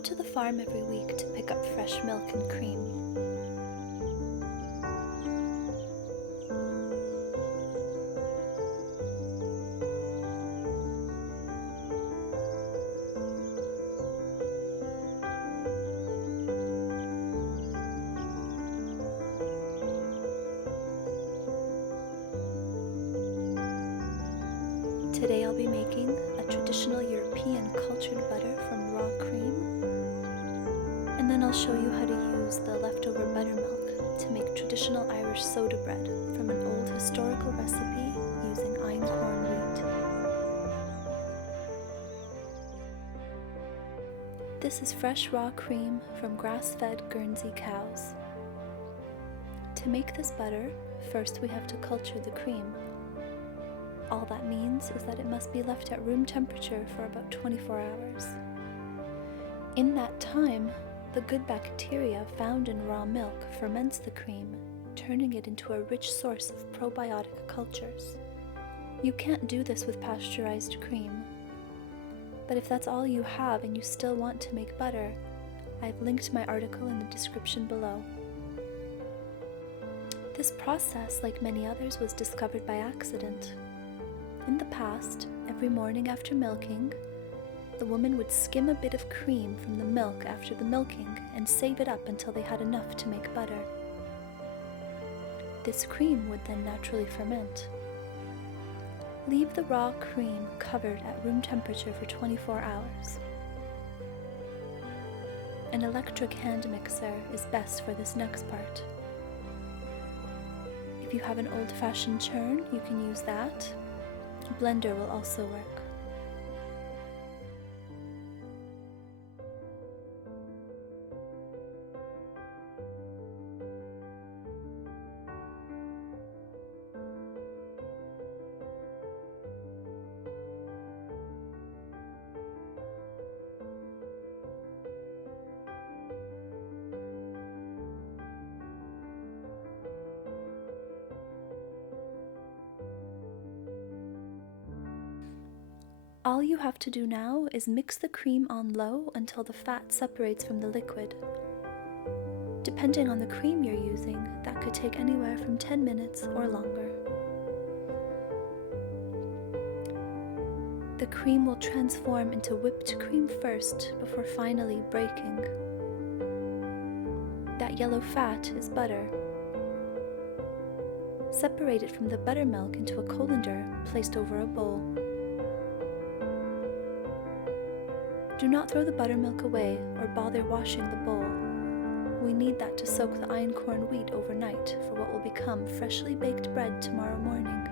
go to the farm every week to pick up fresh milk and cream. Today I'll be making a traditional European cultured butter from raw cream, and then I'll show you how to use the leftover buttermilk to make traditional Irish soda bread from an old historical recipe using einkorn wheat. This is fresh raw cream from grass-fed Guernsey cows. To make this butter, first we have to culture the cream. All that means is that it must be left at room temperature for about 24 hours. In that time, the good bacteria found in raw milk ferments the cream, turning it into a rich source of probiotic cultures. You can't do this with pasteurized cream. But if that's all you have and you still want to make butter, I've linked my article in the description below. This process, like many others, was discovered by accident. In the past, every morning after milking, the woman would skim a bit of cream from the milk after the milking and save it up until they had enough to make butter. This cream would then naturally ferment. Leave the raw cream covered at room temperature for 24 hours. An electric hand mixer is best for this next part. If you have an old-fashioned churn, you can use that. A blender will also work. All you have to do now is mix the cream on low until the fat separates from the liquid. Depending on the cream you're using, that could take anywhere from 10 minutes or longer. The cream will transform into whipped cream first before finally breaking. That yellow fat is butter. Separate it from the buttermilk into a colander placed over a bowl. Do not throw the buttermilk away or bother washing the bowl. We need that to soak the einkorn wheat overnight for what will become freshly baked bread tomorrow morning.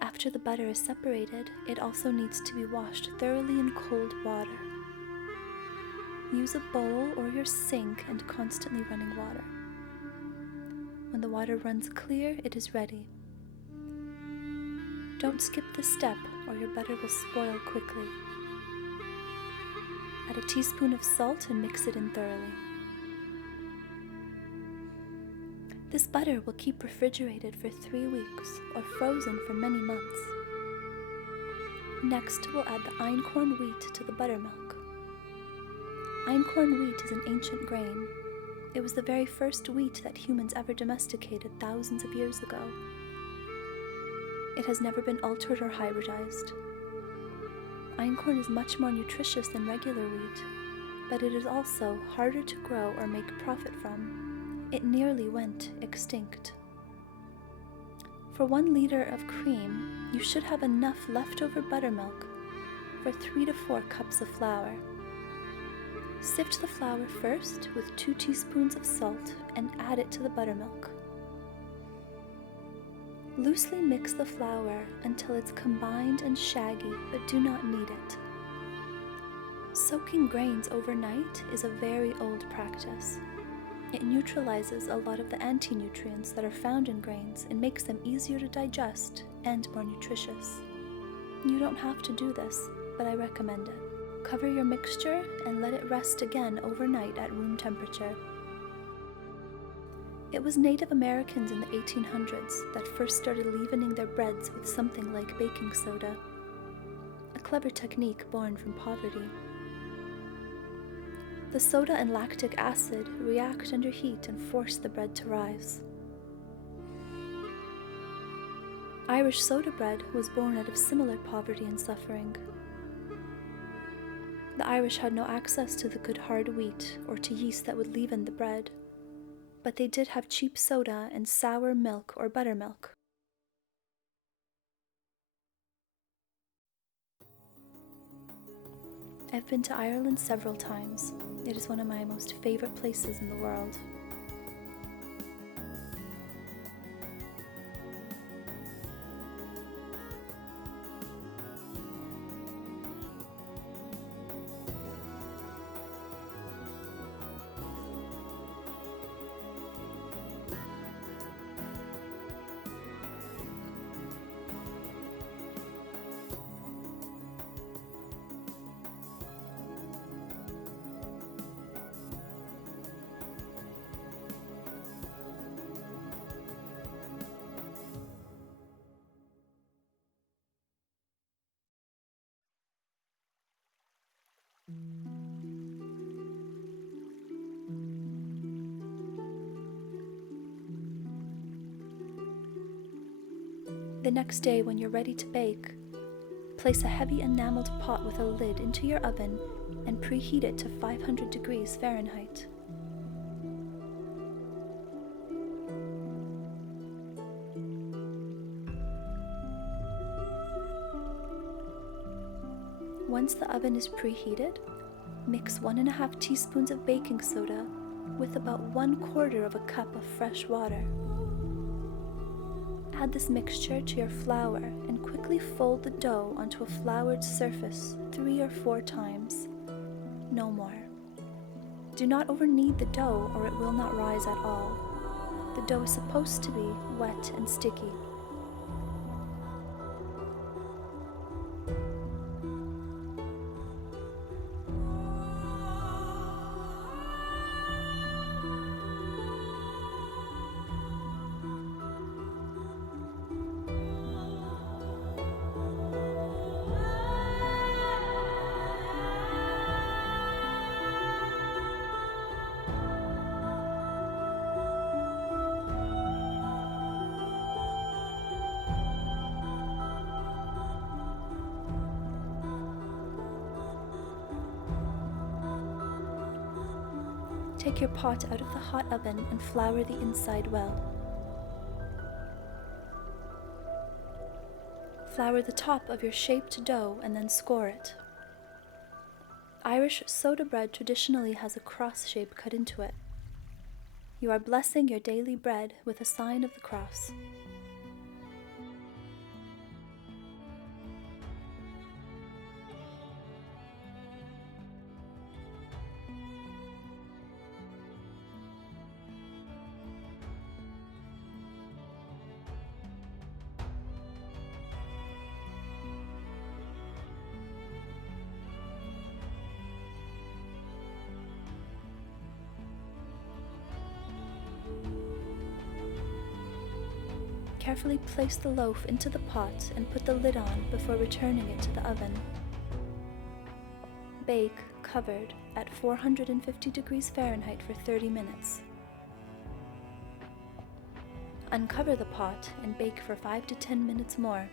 After the butter is separated, it also needs to be washed thoroughly in cold water. Use a bowl or your sink and constantly running water. When the water runs clear, it is ready. Don't skip this step or your butter will spoil quickly. Add a teaspoon of salt and mix it in thoroughly. This butter will keep refrigerated for 3 weeks or frozen for many months. Next, we'll add the einkorn wheat to the buttermilk. Einkorn wheat is an ancient grain. It was the very first wheat that humans ever domesticated thousands of years ago. It has never been altered or hybridized. Einkorn is much more nutritious than regular wheat, but it is also harder to grow or make profit from. It nearly went extinct. For 1 liter of cream, you should have enough leftover buttermilk for 3 to 4 cups of flour. Sift the flour first with 2 teaspoons of salt and add it to the buttermilk. Loosely mix the flour until it's combined and shaggy, but do not knead it. Soaking grains overnight is a very old practice. It neutralizes a lot of the anti-nutrients that are found in grains and makes them easier to digest and more nutritious. You don't have to do this, but I recommend it. Cover your mixture and let it rest again overnight at room temperature. It was Native Americans in the 1800s that first started leavening their breads with something like baking soda, a clever technique born from poverty. The soda and lactic acid react under heat and force the bread to rise. Irish soda bread was born out of similar poverty and suffering. The Irish had no access to the good hard wheat or to yeast that would leaven the bread, but they did have cheap soda and sour milk or buttermilk. I've been to Ireland several times. It is one of my most favorite places in the world. The next day, when you're ready to bake, place a heavy enameled pot with a lid into your oven and preheat it to 500 degrees Fahrenheit. Once the oven is preheated, mix 1.5 teaspoons of baking soda with about 1/4 of a cup of fresh water. Add this mixture to your flour and quickly fold the dough onto a floured surface 3 or 4 times, no more. Do not over-knead the dough or it will not rise at all. The dough is supposed to be wet and sticky. Take your pot out of the hot oven and flour the inside well. Flour the top of your shaped dough and then score it. Irish soda bread traditionally has a cross shape cut into it. You are blessing your daily bread with a sign of the cross. Carefully place the loaf into the pot and put the lid on before returning it to the oven. Bake, covered, at 450 degrees Fahrenheit for 30 minutes. Uncover the pot and bake for 5 to 10 minutes more.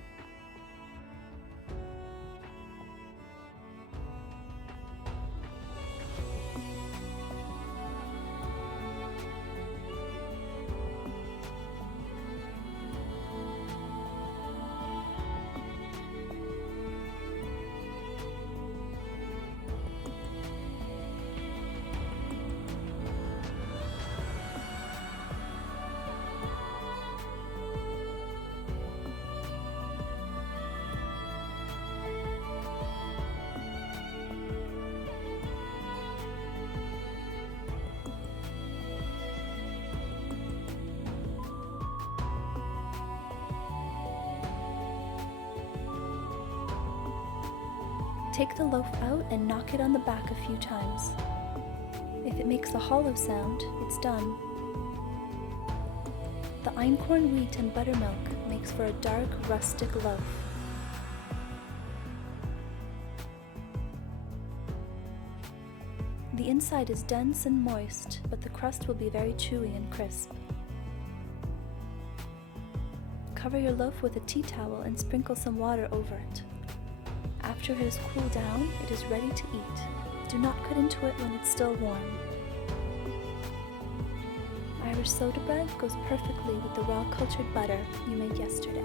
Take the loaf out and knock it on the back a few times. If it makes a hollow sound, it's done. The einkorn wheat and buttermilk makes for a dark, rustic loaf. The inside is dense and moist, but the crust will be very chewy and crisp. Cover your loaf with a tea towel and sprinkle some water over it. After it has cooled down, it is ready to eat. Do not cut into it when it's still warm. Irish soda bread goes perfectly with the raw cultured butter you made yesterday.